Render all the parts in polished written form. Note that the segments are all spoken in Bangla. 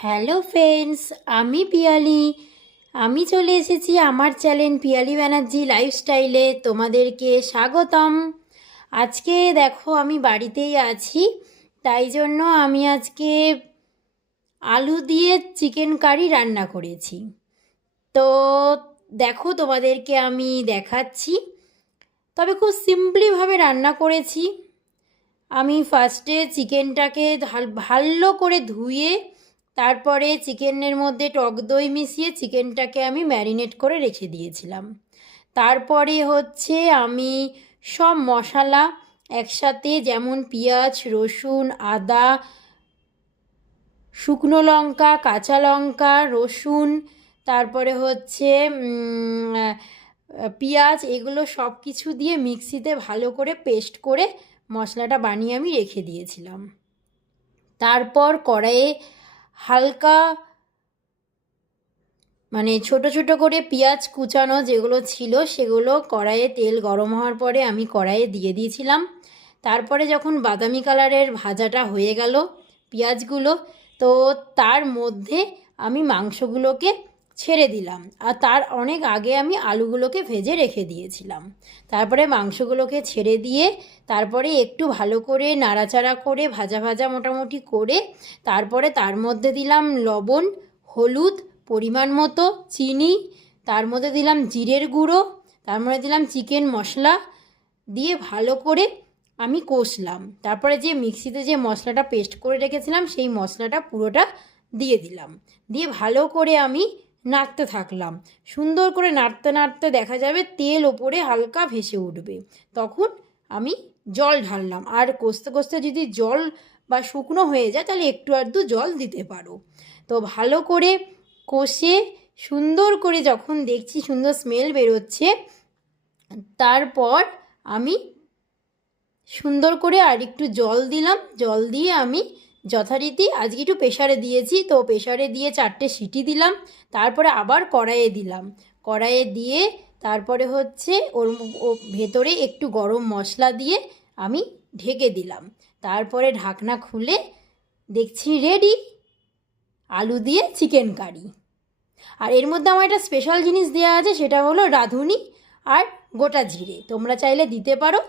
হ্যালো ফ্রেন্ডস, আমি পিয়ালি। আমি চলে এসেছি আমার চ্যানেল পিয়ালি ব্যানার্জি লাইফস্টাইলে। তোমাদেরকে স্বাগতম। আজকে দেখো আমি বাড়িতেই আছি, তাই জন্য আমি আজকে আলু দিয়ে চিকেন কারি রান্না করেছি। তো দেখো তোমাদেরকে আমি দেখাচ্ছি, তবে খুব সিম্পলিভাবে রান্না করেছি। আমি ফার্স্টে চিকেনটাকে ভালো করে ধুয়ে তারপরে চিকেনের মধ্যে টক দই মিশিয়ে চিকেনটাকে আমি ম্যারিনেট করে রেখে দিয়েছিলাম। তারপরে হচ্ছে আমি সব মশলা একসাথে, যেমন পেঁয়াজ, রসুন, আদা, শুকনো লঙ্কা, কাঁচা লঙ্কা, রসুন, তারপরে হচ্ছে পেঁয়াজ, এগুলো সব কিছু দিয়ে মিক্সিতে ভালো করে পেস্ট করে মশলাটা বানিয়ে আমি রেখে দিয়েছিলাম। তারপর কড়াইয়ে হালকা ছোট ছোট করে পেঁয়াজ কুচানো যেগুলো ছিল সেগুলো কড়াইয়ে তেল গরম হওয়ার পরে আমি কড়াইয়ে দিয়ে দিয়েছিলাম। তারপরে যখন বাদামি কালারের ভাজাটা হয়ে গেল পেঁয়াজগুলো, তো তার মধ্যে আমি মাংসগুলোকে ছেড়ে দিলাম। আর তার অনেক আগে আমি আলুগুলোকে ভেজে রেখে দিয়েছিলাম। তারপরে মাংসগুলোকে ছেড়ে দিয়ে তারপরে একটু ভালো করে নাড়াচাড়া করে ভাজা ভাজা মোটামুটি করে তারপরে তার মধ্যে দিলাম লবণ, হলুদ, পরিমাণ মতো চিনি, তার মধ্যে দিলাম জিরের গুঁড়ো, তার মধ্যে দিলাম চিকেন মশলা দিয়ে ভালো করে আমি কষলাম। তারপরে যে মিক্সিতে যে মশলাটা পেস্ট করে রেখেছিলাম সেই মশলাটা পুরোটা দিয়ে দিলাম। দিয়ে ভালো করে আমি নাড়তে থাকলাম। সুন্দর করে নাড়তে নাড়তে দেখা যাবে তেল ওপরে হালকা ভেসে উঠবে, তখন আমি জল ঢাললাম। আর কষতে কষতে যদি জল বা শুকনো হয়ে যায় তাহলে একটু আধটু জল দিতে পারো। তো ভালো করে কষে সুন্দর করে যখন দেখছি সুন্দর স্মেল বেরোচ্ছে, তারপর আমি সুন্দর করে আর একটু জল দিলাম। জল দিয়ে আমি যথারীতি আজকে একটু প্রেশারে দিয়েছি, তো প্রেশারে দিয়ে 4টে সিটি দিলাম। তারপরে আবার কড়াইয়ে দিলাম। কড়াইয়ে দিয়ে তারপরে হচ্ছে ওর ভেতরে একটু গরম মশলা দিয়ে আমি ঢেকে দিলাম। তারপরে ঢাকনা খুলে দেখছি রেডি আলু দিয়ে চিকেন কারি। আর এর মধ্যে আমার একটা স্পেশাল জিনিস দেওয়া আছে, সেটা হলো রাঁধুনি আর গোটা জিরে। তোমরা চাইলে দিতে পারো,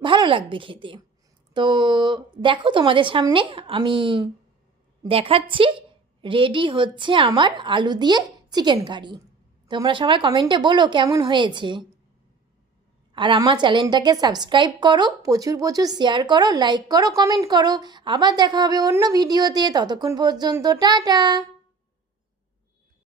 ভালো লাগবে খেতে। তো দেখো তোমাদের সামনে আমি দেখাচ্ছি রেডি হচ্ছে আমার আলু দিয়ে চিকেন কারি। তোমরা সবাই কমেন্টে বলো কেমন হয়েছে। আর আমার চ্যানেলটাকে সাবস্ক্রাইব করো, প্রচুর প্রচুর শেয়ার করো, লাইক করো, কমেন্ট করো। আবার দেখা হবে অন্য ভিডিওতে। ততক্ষণ পর্যন্ত টাটা।